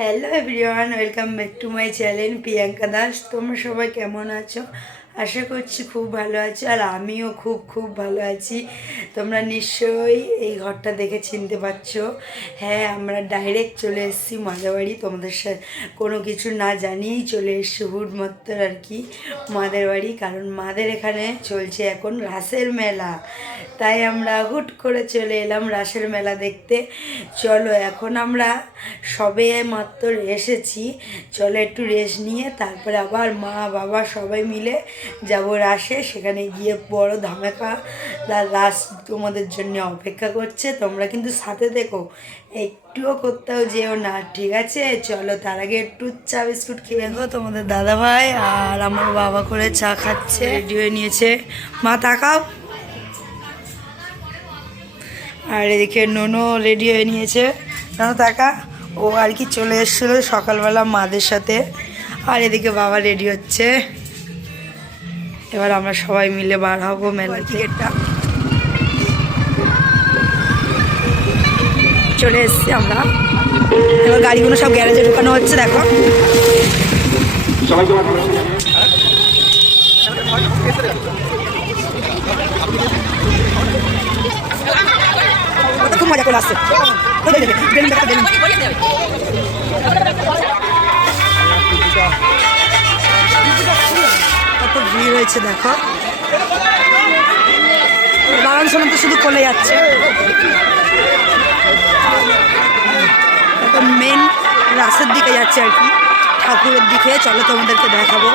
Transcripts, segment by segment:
Hello everyone, welcome back to my channel Priyanka Das. তোমরা সবাই কেমন আছো? আশা করছি খুব ভালো আছো, আর আমিও খুব খুব ভালো আছি। তোমরা নিশ্চয়ই এই ঘরটা দেখে চিনতে পারছো। হ্যাঁ, আমরা ডাইরেক্ট চলে এসেছি মাদের বাড়ি। তোমাদের সাথে কোনো কিছু না জানিয়েই চলে এসেছি হুট মাত্র আর কি মাদের বাড়ি, কারণ মাদের এখানে চলছে এখন রাসের মেলা। তাই আমরা হুট করে চলে এলাম রাসের মেলা দেখতে। চলো, এখন আমরা সবে মাত্র এসেছি, চলো একটু রেস্ট নিয়ে তারপরে আবার মা বাবা সবাই মিলে যাব রাসে। সেখানে গিয়ে বড় ধামাকা রাস তোমাদের জন্য অপেক্ষা করছে। তোমরা কিন্তু সাথে দেখো, একটুও কোথাও যেও না, ঠিক আছে? চলো, তার আগে একটু চা বিস্কুট খেয়ে দেখো। তোমাদের দাদা ভাই আর আমার বাবা করে চা খাচ্ছে, রেডি হয়ে নিয়েছে। মা তাকাও। আর এদিকে নুনু রেডি হয়ে নিয়েছে, নুনু তাকা। ও আর কি চলে এসেছিল সকালবেলা মাদের সাথে। আর এদিকে বাবা রেডি হচ্ছে। এবার আমরা সবাই মিলে বার হবো মেলা টিকিটটা। চলে এসছি আমরা, এবার গাড়িগুলো সব গ্যারেজে ঢুকানো হচ্ছে। দেখো খুব মজা করে আসছে। কত ভিড় হয়েছে দেখো, বাগান সময় তো শুধু চলে যাচ্ছে। এখন মেন রাস্তার দিকে যাচ্ছে আর কি, ঠাকুরের দিকে। চলো তোমাদেরকে দেখাবো।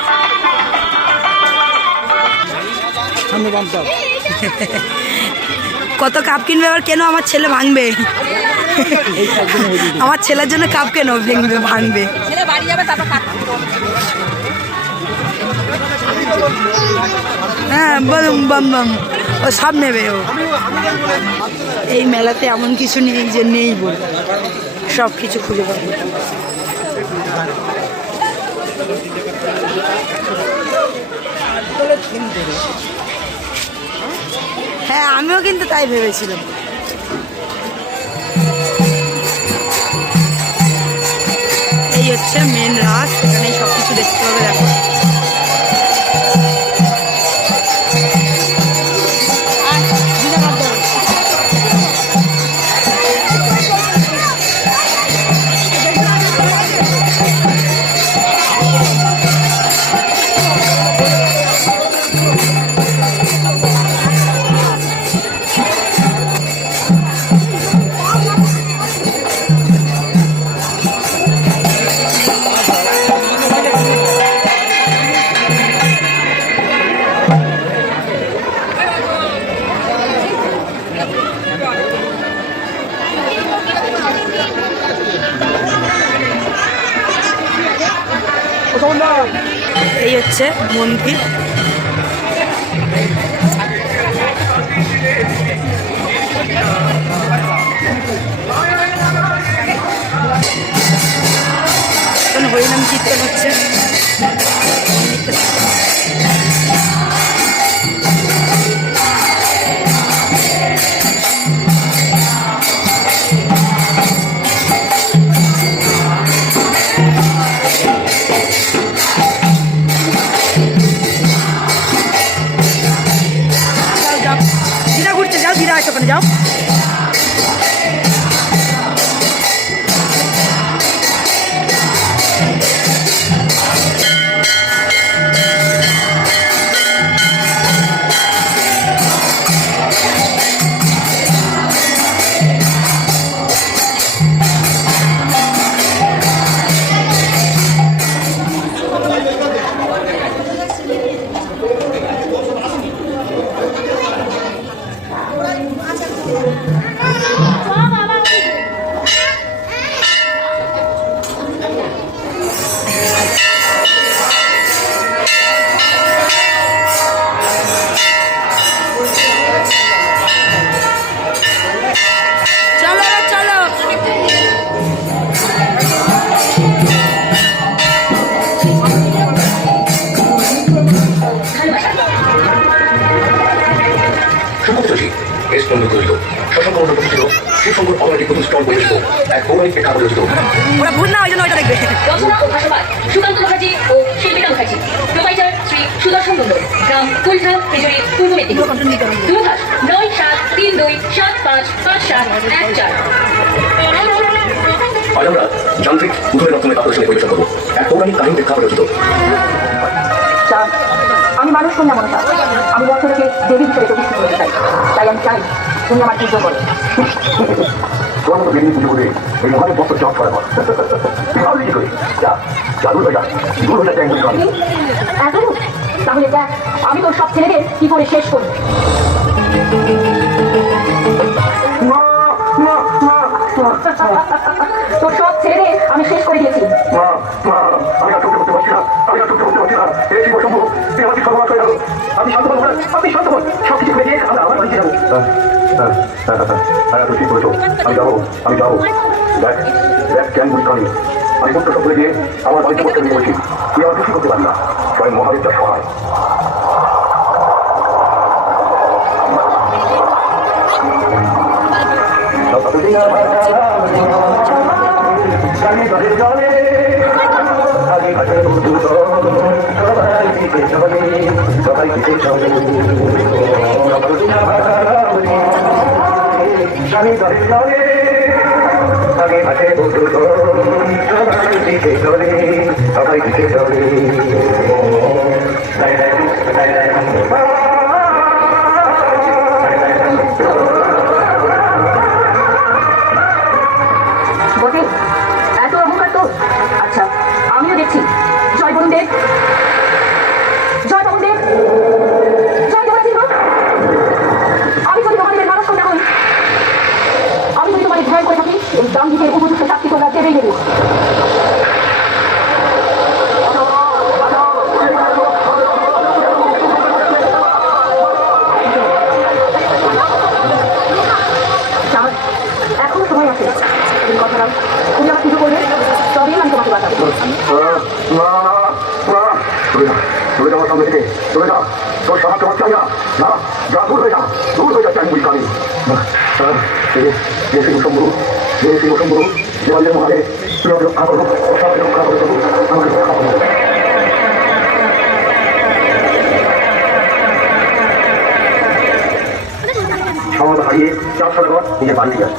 কত কাপ কিনবে আবার? কেন আমার ছেলে ভাঙবে? আমার ছেলের জন্য কাপ কেন ভাঙবে? হ্যাঁ, বলুন বাম বাম, ও সব নেবে। ও এই মেলাতে এমন কিছু নেই যে নেই বল, সব কিছু খুঁজে পাবে। হ্যাঁ, আমিও কিন্তু তাই ভেবেছিলাম। এই হচ্ছে মেন রাস, এখানে সব কিছু দেখতে হবে। দেখো এই হচ্ছে মন্দির। হরিনাম কীর্তন হচ্ছে। ওখানে যাও। ঠিক নতুন স্টল পরিবেশিত এক পৌরাণিক প্রেক্ষাপট রচিত। ওরা ভুল না ওই জন্য ওইটা দেখবে। রচনা ও ভাষাবাদ সুকান্ত মুখার্জি ও শিল্পিকা মুখার্জি। প্রোপাইটার শ্রী সুদর্শন মন্ডল। গ্রাম কুলঝা, খেজুরি, পূর্ব মেদিনীপুর। দূরভাষ 9732755714। আজ আমরা যান্ত্রিক পুতুলের মাধ্যমে প্রদর্শনী পরিবেশন করবো এক পৌরাণিক কাহিনী প্রেক্ষাপট রচিত। আমি মানুষ কন্যা মনসা। আমি বছরকে দেবী হিসেবে প্রতিষ্ঠিত করতে চাই। তাই আমি চাই তুমি আমার পুজো করো। তোমার মতো দেবী পুজো করে এই মহানের বস্ত্র চাপ করা হয়। ভাবলি কি করি? যা যা দূর হয়ে যা, দূর হয়ে যাচ্ছে একদম। এত তাহলে দেখ আমি তোর সব ছেলেদের কি করে শেষ করি। তোর সব ছেলেদের আমি শেষ করে দিয়েছি। আমি আর করতে পারছি না, আমি আর করতে পারছি না। এই শিব শম্ভু, তুই আমাকে সর্বনাশ হয়ে গেল। আপনি শান্ত হন, আপনি শান্ত হন। সব কিছু হয়ে গিয়ে আমরা আবার বাড়িতে যাবো। তুই ঠিক করেছো, আমি যাবো, আমি যাবো। দেখ দেখ কেন বুঝতে পারি আমি পুত্র সব বলে দিয়ে আমার বাড়িতে করতে নিয়ে বলছি। তুই আমার কিছু করতে পারি না, স্বয়ং মহাবীর যা সহায়। এত অহংকার তোর? আচ্ছা আমিও দেখছি। জয় বরুণ দেব, জয় বরুণ দেব, জয় দেবাচিহ্ন। আমি যদি তোমাদের মানুষ কন্যা হই, আমি যদি তোমাদের ধ্যান করে থাকি, এই দাম্ভিকের উপযুক্ত শাস্তি তোমরা দেবেই দেবে। এখনো সময় আছে। এই কথাটা তুমি আমার পুজো করবে, তবেই আমি তোমাকে বাঁচাবো। চলে যাওয়ার সামনে থেকে চলে যা, তোর সাহায্য হচ্ছে না। না যা, দূর হয়ে যা, দূর হয়ে যাচ্ছে আমি বুঝি কানি। যে শিব শম্ভু, যে শিব শম্ভু, দেবালয়ের মহারে তুই আমাকে রক্ষা করবো, সবাই রক্ষা করে দেবো, আমাকে রক্ষা করবো। ক্ষমতা হারিয়ে 4 সাল পর নিজের বাড়ি ফিরে আসে।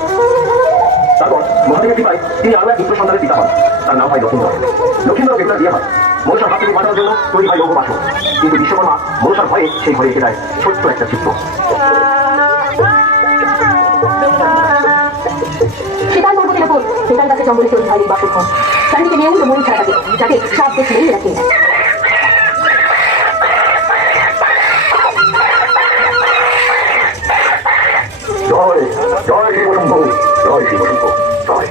তারপর মহাদেবের কৃপায় তিনি আরো এক পুত্র সন্তানের পিতা হন। তার নাম হয় লক্ষ্মীন্দর। লক্ষ্মীন্দর বেটার বিয়ে হয়। মনসার হাত থেকে বাঁচানোর জন্য তৈরি হয় লৌহ বাসন। কিন্তু বিশ্বকর্মা মনসার ভয়ে সেই ঘরে এসে দেয় ছোট্ট একটা চিত্র। সেতার পর্বতের ওপর সেতার গাছে জঙ্গলে তৈরি হয় এই বাসন ঘর। চারিদিকে নেউল ও ময়ূর ছাড়া থাকে, যাতে সব দেখে নেই রাখে। জয় জয় শিব শম্ভু, জয় শিব শম্ভু, জয়।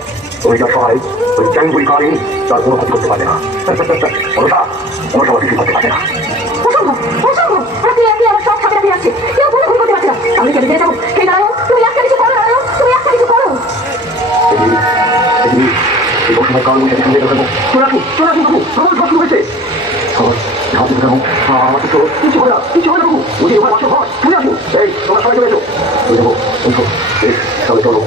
ওই যা সহায়, ওই চ্যাংগুড়ি কালী তার কোনো ক্ষতি করতে পারে না। মনসা মনসা কিছু করতে পারে না। অসম্ভব, অসম্ভব। আপনি আপনি আমার সব সাথে আছে, কেউ কোনো ক্ষতি করতে পারছে না। আমি কেন বেড়ে যাবো? হে দাঁড়াও, তুমি একটা কিছু করো, দাঁড়াও, তুমি একটা কিছু করো। এই বর্ষার কারণ বুঝে এখান থেকে দেখাবো। সোনাকি সোনাকি বাবু, আমার ঘর শুরু হয়েছে। আমার কিছু কিছু হবে না, কিছু হবে না বাবু। বুঝি ওখানে বসে ঘর শুনে আসুন। এই তোমরা সবাই চলে এসো, চলে যাবো। বেশ তাহলে চলো।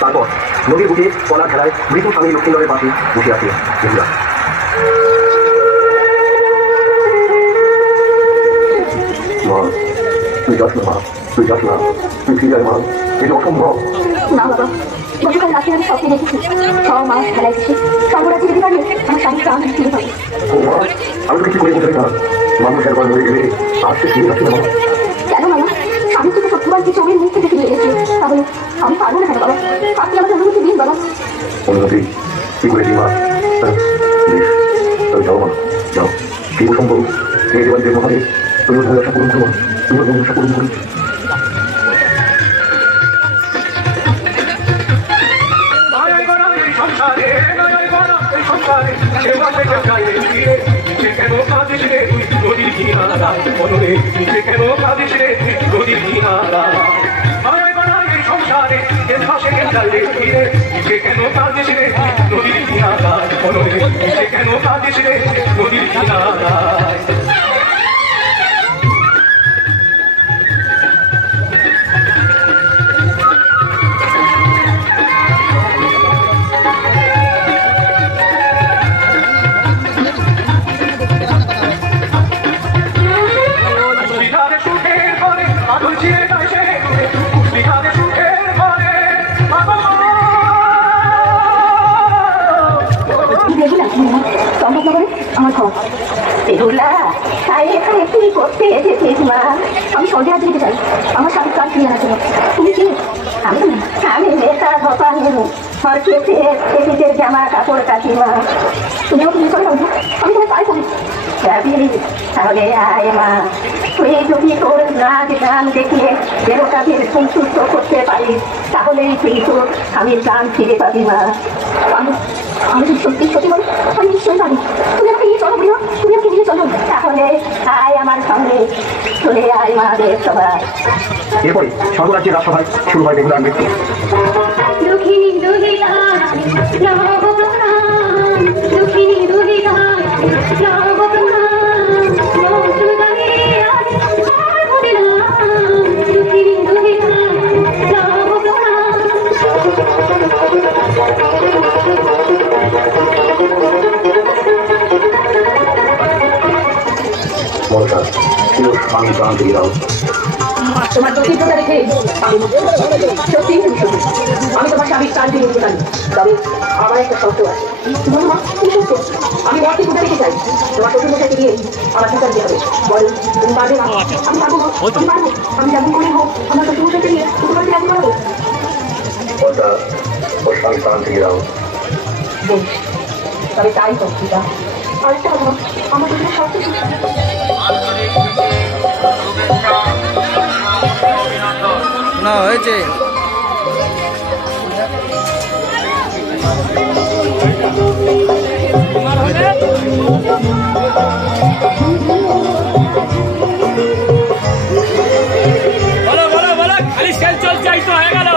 তারপর নদীর বুকে কলার খেলায় মৃত স্বামী লক্ষ্মীন্দরের পাশে বসে আছে বন্ধুরা। মা তুই যাস না, মা তুই যাস না, তুই ফিরে আয় মা, এটা অসম্ভব। না বাবা, গতকাল রাতে আমি স্বপ্নে দেখেছি 6 মাস খেলায় এসে সর্বরাজ্যে যেতে পারলে আমার স্বামী প্রাণ ফিরে পাবে। আমি তো কিছু করে বলতে না, মানুষ একবার মরে গেলে আর সে ফিরে আসে না। কেন বাবা? স্বামী থেকে সত্যবানকে চোখের মুখ থেকে ফিরে এসেছে, তাহলে আমি পারবো না কেন বাবা? আপনি আমাকে অনুমতি দিন বাবা। অনুমতি তুই করেছি মা। বেশ, তবে যাও মা, যাও। কি প্রসঙ্গ এই যে বাড়িতে মহাদেব, তুমিও তোমার আশা পূরণ করো, তুমিও তোমার আশা পূরণ করো। আমার ঘর বেহুলা, এখানে তুই করতে এসেছিস মা? আমি সন্ধ্যা দিতে চাই আমার স্বামীর কাজ ফিরিয়ে আনার জন্য। তুমি কি? আমি নেতা ভবানের ঘর খেতে এসেছে জামা কাপড় কাকিমা। তুমিও তুমি করে বলবো আমি তোমার পাই করি যাবি? তাহলে আয় মা, তুই যদি তোর নাচ গান দেখিয়ে দেবতাদের সন্তুষ্ট করতে পারিস তাহলেই তুই তোর স্বামীর গান ফিরে পাবি মা। আমি যদি সত্যি সত্যি বলি আমি নিশ্চয়ই পারি। তুমি আমাকে নিয়ে চলো বুড়িমা, তুমি আমাকে নিয়ে চলো। তাহলে আয় আমার সঙ্গে, চলে আয় মাদের সবাই। এরপরে সর্বরাজ্যের রাজসভায় শুরু হয় বেহুলার নৃত্য। দুঃখিনী দুহিতা নব প্রাণ, দুঃখিনী দুহিতা নব প্রাণ, নৌসুদানে আজ সর্বদিনাম, দুঃখিনী দুহিতা নব প্রাণ। মনসা, তুমিও স্বামীর গান ফিরিয়ে দাও। তোমার দক্ষিণতা রেখে সত্যি আমি তোমার স্বামীর প্রাণ ফিরে দিতে পারি, তবে আমার একটা শর্ত আছে। বলুন কি শর্ত? আমি মর্তি পূজা রেখে চাই তোমার শ্বশুর মশাইকে দিয়ে আমার পূজা দিতে হবে। বলো তুমি পারবে না? আমি পারবো, আমি পারবো। আমি যেমন করে হোক আমার শ্বশুর মশাইকে দিয়ে তোমার রাজি পারবো। মনসা, ওর স্বামীর গান ফিরিয়ে দাও। বেশ, তবে তাই হোক পিতা। আরেকটা কথা, আমার শ্বশুরের শর্ত কি? না হয়েছে বলো বলো বলো, খালি সেল চলছে, এই তো হয়ে গেল।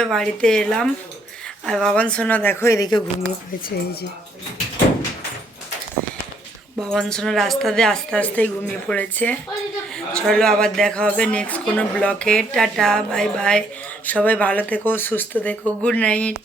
ভাবে বাড়িতে এলাম। আর বাবান সোনা দেখো এদিকে ঘুমিয়ে পড়েছে। এই যে বাবান সোনা রাস্তা দিয়ে আস্তে আস্তেই ঘুমিয়ে পড়েছে। চলো আবার দেখা হবে নেক্সট কোনো ব্লগে। টাটা, বাই বাই, সবাই ভালো থেকো, সুস্থ থেকো, গুড নাইট।